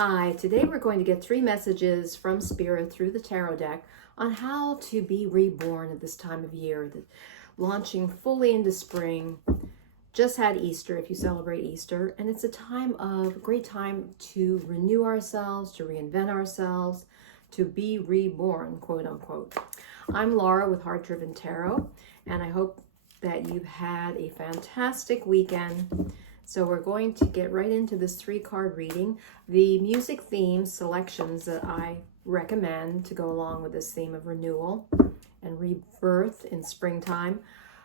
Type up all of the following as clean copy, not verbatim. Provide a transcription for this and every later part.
Hi, today we're going to get 3 messages from Spirit through the tarot deck on how to be reborn at this time of year, launching fully into spring. Just had Easter if you celebrate Easter, and it's a great time to renew ourselves, to reinvent ourselves, to be reborn, quote unquote. I'm Laura with Heart Driven Tarot, and I hope that you've had a fantastic weekend. So we're going to get right into this 3-card reading. The music theme selections that I recommend to go along with this theme of renewal and rebirth in springtime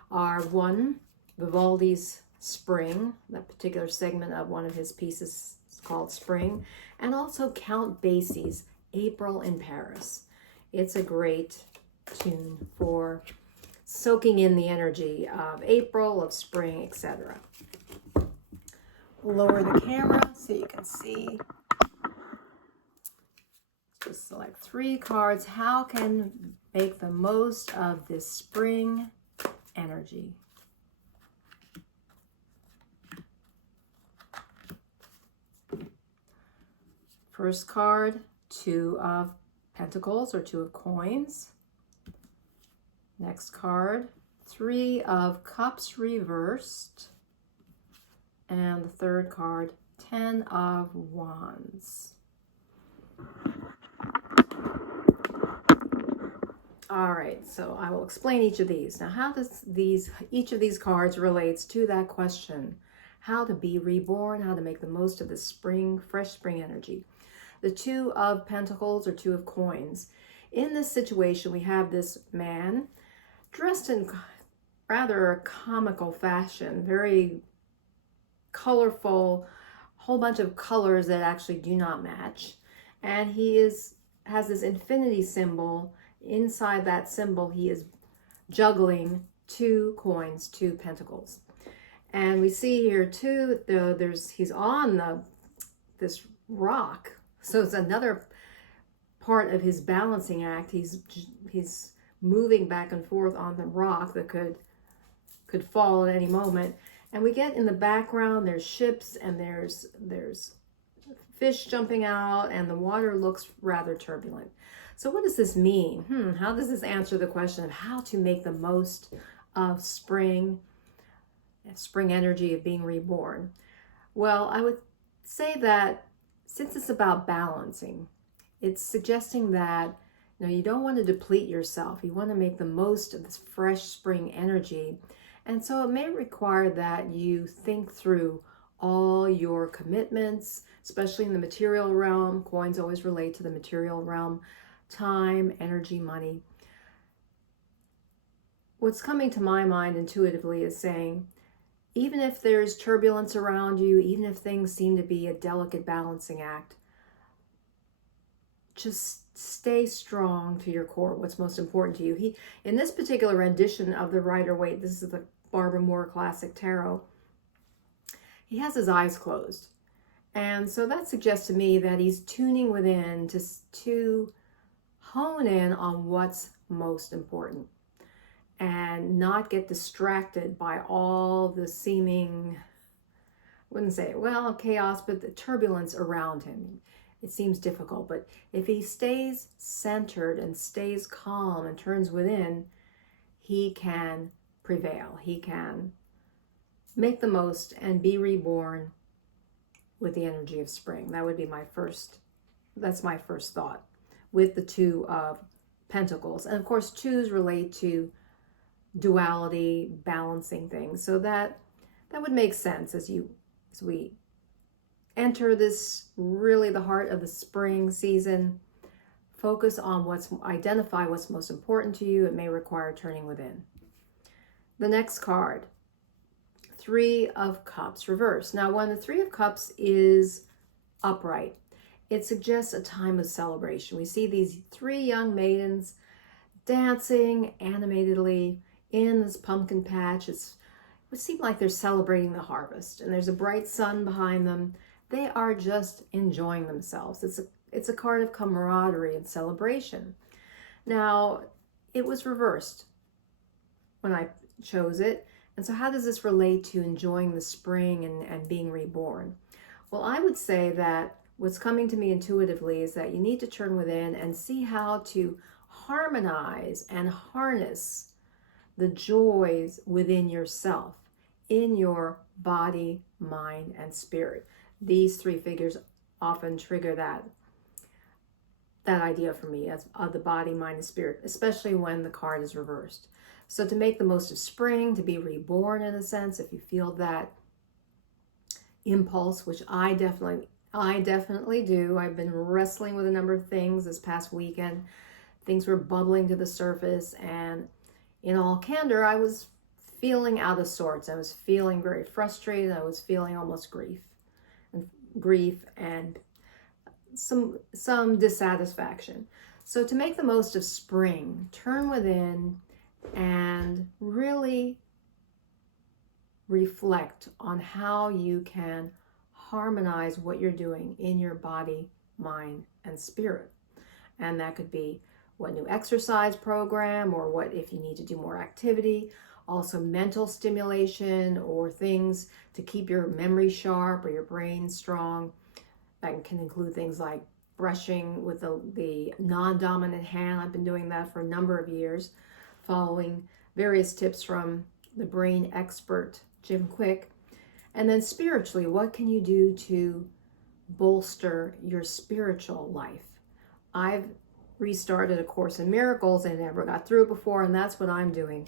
are 1, Vivaldi's Spring, that particular segment of one of his pieces is called Spring, and also Count Basie's April in Paris. It's a great tune for soaking in the energy of April, of spring, etc. Lower the camera so you can see. Just select 3 cards. How can make the most of this spring energy? First card, 2 of Pentacles or 2 of Coins. Next card, 3 of Cups reversed. And the third card, 10 of Wands. All right, so I will explain each of these. Now, how does each of these cards relates to that question? How to be reborn, how to make the most of the spring, fresh spring energy. The 2 of Pentacles or 2 of Coins. In this situation, we have this man dressed in rather comical fashion, very colorful, whole bunch of colors that actually do not match. And he has this infinity symbol. Inside that symbol, he is juggling 2 coins, 2 pentacles. And we see here too, he's on this rock. So it's another part of his balancing act. He's moving back and forth on the rock that could fall at any moment. And we get in the background, there's ships and there's fish jumping out, and the water looks rather turbulent. So what does this mean? How does this answer the question of how to make the most of spring energy of being reborn? Well, I would say that since it's about balancing, it's suggesting that you don't want to deplete yourself. You want to make the most of this fresh spring energy. And so it may require that you think through all your commitments, especially in the material realm. Coins always relate to the material realm. Time, energy, money. What's coming to my mind intuitively is saying, even if there's turbulence around you, even if things seem to be a delicate balancing act, just stay strong to your core, what's most important to you. In this particular rendition of the Rider-Waite, this is the Barbara Moore Classic Tarot, he has his eyes closed. And so that suggests to me that he's tuning within to hone in on what's most important and not get distracted by all the seeming, I wouldn't say, chaos, but the turbulence around him. It seems difficult, but if he stays centered and stays calm and turns within, he can prevail. He can make the most and be reborn with the energy of spring. That would be that's my first thought with the 2 of Pentacles. And of course, 2s relate to duality, balancing things. So that would make sense as we enter this, really the heart of the spring season. Focus on identify what's most important to you. It may require turning within. The next card, 3 of Cups reversed. Now, when the 3 of Cups is upright, it suggests a time of celebration. We see these 3 young maidens dancing animatedly in this pumpkin patch. It would seem like they're celebrating the harvest, and there's a bright sun behind them. They are just enjoying themselves. It's a card of camaraderie and celebration. Now, it was reversed when I chose it. And so how does this relate to enjoying the spring and being reborn? Well, I would say that what's coming to me intuitively is that you need to turn within and see how to harmonize and harness the joys within yourself, in your body, mind, and spirit. These three figures often trigger that idea for me as of the body, mind, and spirit, especially when the card is reversed. So to make the most of spring, to be reborn in a sense, if you feel that impulse, which I definitely do. I've been wrestling with a number of things this past weekend. Things were bubbling to the surface, and in all candor, I was feeling out of sorts. I was feeling very frustrated. I was feeling almost grief and some dissatisfaction. So to make the most of spring, turn within and really reflect on how you can harmonize what you're doing in your body, mind, and spirit. And that could be what new exercise program, or what if you need to do more activity, also mental stimulation or things to keep your memory sharp or your brain strong. That can include things like brushing with the non-dominant hand. I've been doing that for a number of years, following various tips from the brain expert Jim Quick. And then spiritually, what can you do to bolster your spiritual life? I've restarted A Course in Miracles and never got through it before, and that's what I'm doing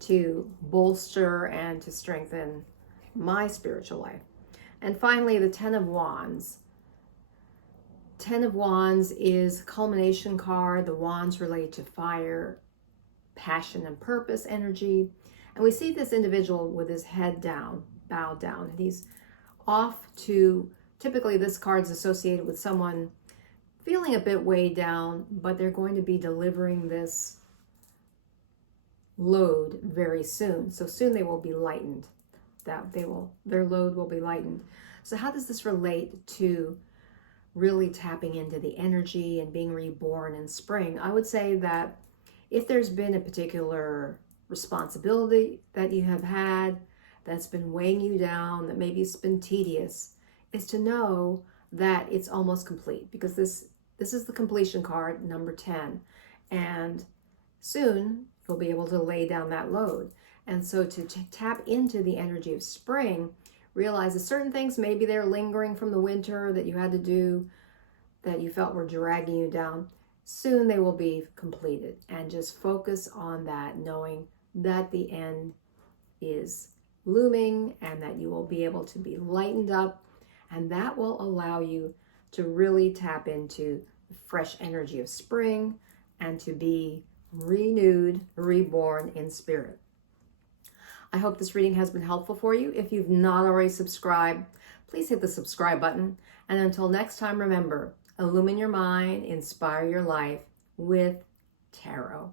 to bolster and to strengthen my spiritual life. And finally, the Ten of Wands. Ten of Wands is a culmination card. The wands relate to fire, passion, and purpose energy. And we see this individual with his head down, bowed down, and he's off to, typically this card's associated with someone feeling a bit weighed down, but they're going to be delivering this load very soon. So soon they will be lightened. Their load will be lightened. So how does this relate to really tapping into the energy and being reborn in spring? I would say that if there's been a particular responsibility that you have had that's been weighing you down, that maybe it's been tedious, is to know that it's almost complete, because this is the completion card, number 10, and soon you'll be able to lay down that load. And so to tap into the energy of spring, realize that certain things, maybe they're lingering from the winter that you had to do, that you felt were dragging you down. Soon they will be completed, and just focus on that, knowing that the end is looming and that you will be able to be lightened up, and that will allow you to really tap into the fresh energy of spring and to be renewed, reborn in spirit. I hope this reading has been helpful for you. If you've not already subscribed, please hit the subscribe button. And until next time, remember, illumine your mind, inspire your life with tarot.